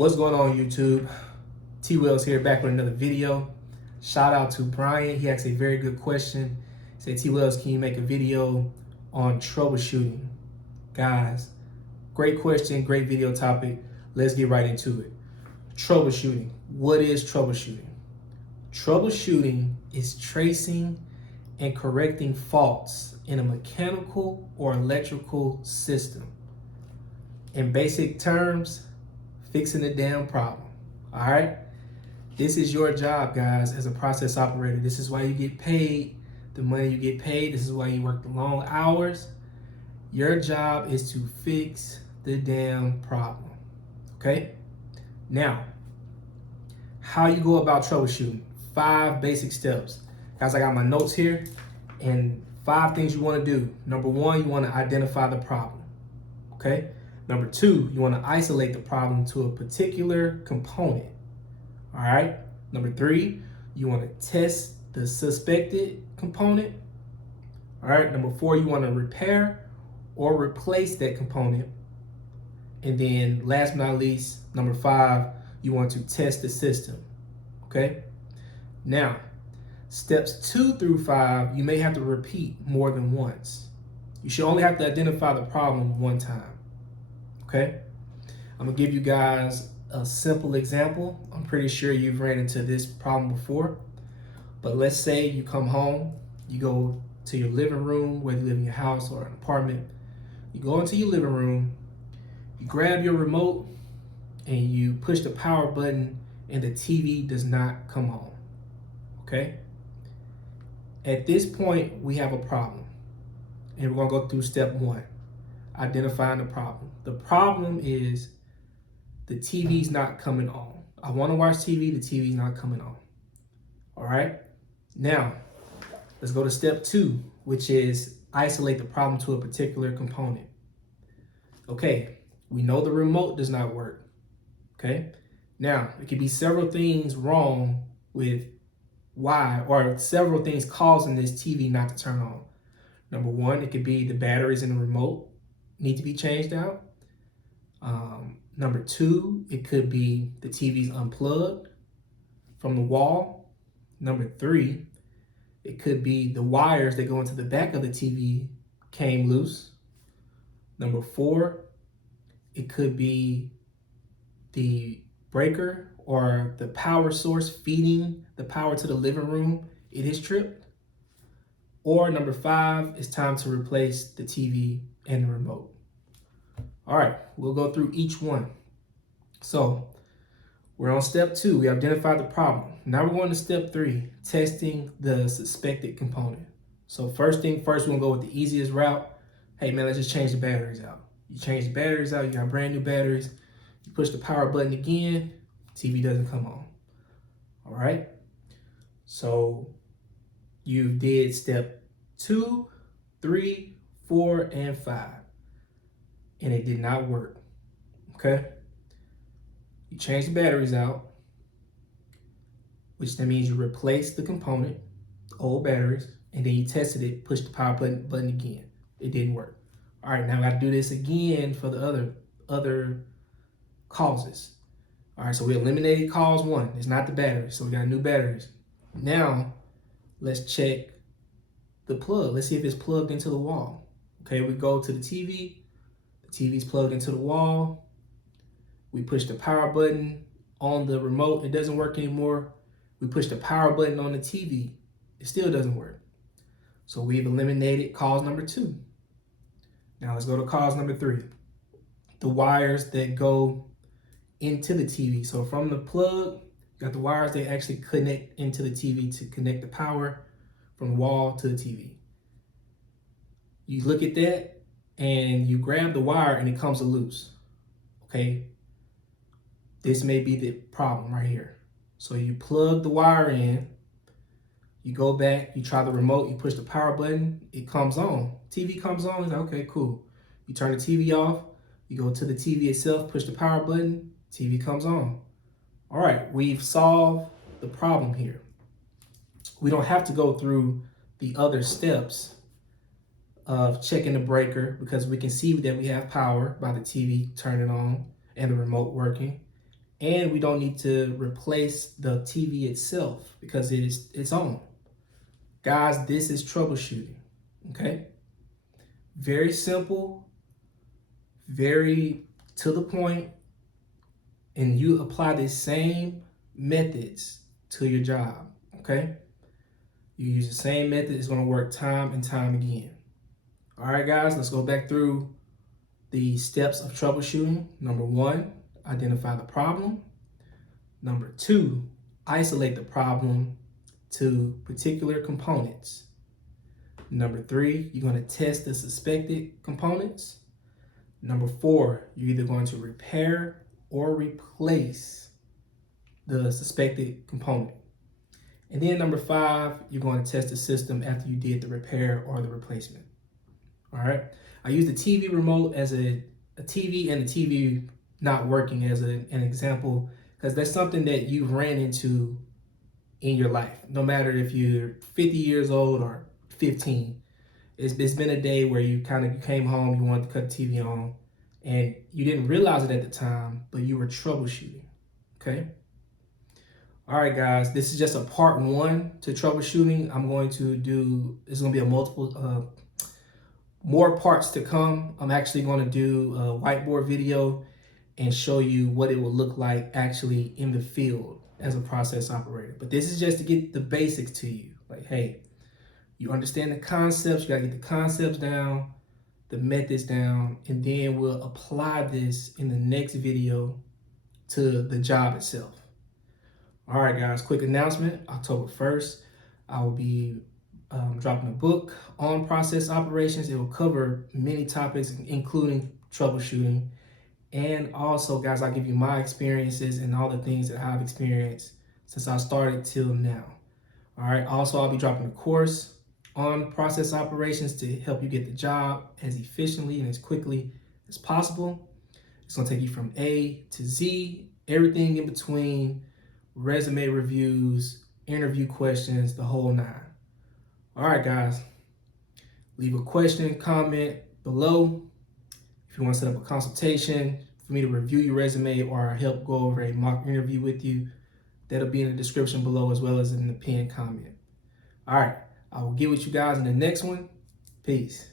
What's going on, YouTube? T Wells here, back with another video. Shout out to Brian. He asked a very good question. He said, T Wells, can you make a video on troubleshooting? Guys, great question, great video topic. Let's get right into it. Troubleshooting. What is troubleshooting? Troubleshooting is tracing and correcting faults in a mechanical or electrical system. In basic terms, fixing the damn problem. All right? This is your job, guys, as a process operator. This is why you get paid the money you get paid. This is why you work the long hours. Your job is to fix the damn problem. Okay? Now, how you go about troubleshooting. 5 basic steps. Guys, I got my notes here, and 5 things you want to do. Number 1, you want to identify the problem. Okay? Number 2, you want to isolate the problem to a particular component. All right. Number 3, you want to test the suspected component. All right. Number 4, you want to repair or replace that component. And then last but not least, number 5, you want to test the system. Okay. Now, steps 2 through 5, you may have to repeat more than once. You should only have to identify the problem one time. Okay, I'm gonna give you guys a simple example. I'm pretty sure you've ran into this problem before, but let's say you come home, you go to your living room, whether you live in your house or an apartment. You go into your living room, you grab your remote, and you push the power button, and the TV does not come on. Okay? At this point, we have a problem, and we're gonna go through step 1. Identifying the problem. The problem is the TV's not coming on. I want to watch TV, the TV's not coming on. All right. Now, let's go to step 2, which is isolate the problem to a particular component. Okay, we know the remote does not work. Okay. Now, it could be several things wrong with why, or several things causing this TV not to turn on. Number 1, it could be the batteries in the remote need to be changed out. Number 2, it could be the TV's unplugged from the wall. Number 3, it could be the wires that go into the back of the TV came loose. Number 4, it could be the breaker or the power source feeding the power to the living room. It is tripped. Or number 5, it's time to replace the TV and the remote. All right, we'll go through each one. So we're on step 2. We identified the problem. Now we're going to step 3, testing the suspected component. So first thing first, we're gonna go with the easiest route. Hey man, let's just change the batteries out. You change the batteries out, you got brand new batteries. You push the power button again, TV doesn't come on. All right. So you did step 2, 3, 4, and 5. And it did not work. Okay? You change the batteries out, which that means you replace the component, old batteries, and then you tested it, push the power button again. It didn't work. All right, now I got to do this again for the other causes. All right, so we eliminated cause 1. It's not the battery, so we got new batteries. Now, let's check the plug. Let's see if it's plugged into the wall. Okay, we go to the TV. TV's plugged into the wall. We push the power button on the remote. It doesn't work anymore. We push the power button on the TV. It still doesn't work. So we've eliminated cause number 2. Now let's go to cause number 3. The wires that go into the TV. So from the plug, you got the wires that actually connect into the TV to connect the power from the wall to the TV. You look at that, and you grab the wire and it comes loose. Okay, this may be the problem right here. So you plug the wire in, you go back, you try the remote, you push the power button, it comes on. TV comes on, it's like, okay, cool. You turn the TV off, you go to the TV itself, push the power button, TV comes on. All right, we've solved the problem here. We don't have to go through the other steps of checking the breaker because we can see that we have power by the TV turning on and the remote working. And we don't need to replace the TV itself because it's on. Guys, this is troubleshooting, okay? Very simple, very to the point, and you apply the same methods to your job, okay? You use the same method, it's gonna work time and time again. All right, guys, let's go back through the steps of troubleshooting. Number 1, identify the problem. Number 2, isolate the problem to particular components. Number 3, you're going to test the suspected components. Number 4, you're either going to repair or replace the suspected component. And then number 5, you're going to test the system after you did the repair or the replacement. All right. I use the TV remote as a TV and the TV not working as an example, because that's something that you've ran into in your life. No matter if you're 50 years old or 15, it's been a day where you came home, you wanted to cut the TV on, and you didn't realize it at the time, but you were troubleshooting, okay? All right, guys, this is just a part 1 to troubleshooting. It's going to be a multiple, more parts to come. I'm actually going to do a whiteboard video and show you what it will look like actually in the field as a process operator. But this is just to get the basics to you. Like, hey, you understand the concepts, you gotta get the concepts down, the methods down, and then we'll apply this in the next video to the job itself. All right, guys, quick announcement. October 1st, I will be dropping a book on process operations. It will cover many topics, including troubleshooting. And also, guys, I'll give you my experiences and all the things that I've experienced since I started till now. All right. Also, I'll be dropping a course on process operations to help you get the job as efficiently and as quickly as possible. It's going to take you from A to Z, everything in between, resume reviews, interview questions, the whole 9. All right, guys. Leave a question, comment below. If you want to set up a consultation for me to review your resume or help go over a mock interview with you, that'll be in the description below as well as in the pinned comment. All right, I will get with you guys in the next one. Peace.